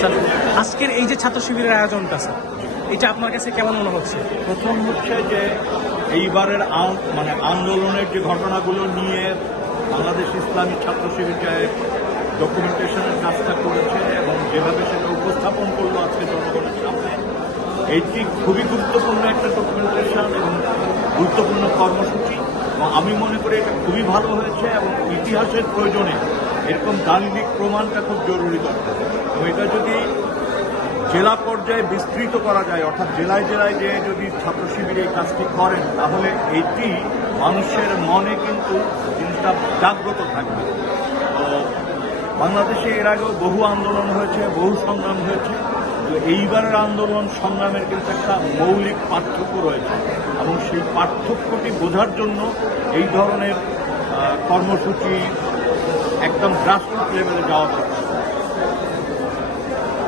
Sir, আজকের এই যে ছাত্র শিবিরের আয়োজনটা, স্যার, এটা আপনার কাছে কেমন মনে হচ্ছে? প্রথম হচ্ছে যে এইবারের মানে আন্দোলনের যে ঘটনাগুলো নিয়ে বাংলাদেশ ইসলামী ছাত্র শিবির যে ডকুমেন্টেশনের কাজটা করেছে এবং যেভাবে সেটা উপস্থাপন করল আজকে জনগণের সামনে, এইটি খুবই গুরুত্বপূর্ণ একটা ডকুমেন্টেশন এবং গুরুত্বপূর্ণ কর্মসূচি। এবং আমি মনে করি এটা খুবই ভালো হয়েছে এবং ইতিহাসের প্রয়োজনে এরকম দালিলিক প্রমাণটা খুব জরুরি দরকার। এবং এটা যদি জেলা পর্যায়ে বিস্তৃত করা যায়, অর্থাৎ জেলায় জেলায় যে যদি ছাত্র শিবির এই কাজটি করেন, তাহলে এটি মানুষের মনে কিন্তু জিনিসটা জাগ্রত থাকবে। বাংলাদেশে এর আগেও বহু আন্দোলন হয়েছে, বহু সংগ্রাম হয়েছে। তো এইবারের আন্দোলন সংগ্রামের কিন্তু একটা মৌলিক পার্থক্য রয়েছে। এবং সেই পার্থক্যটি বোঝার জন্য এই ধরনের কর্মসূচি একদম গ্রাসরুট লেভেলে যাওয়া দরকার।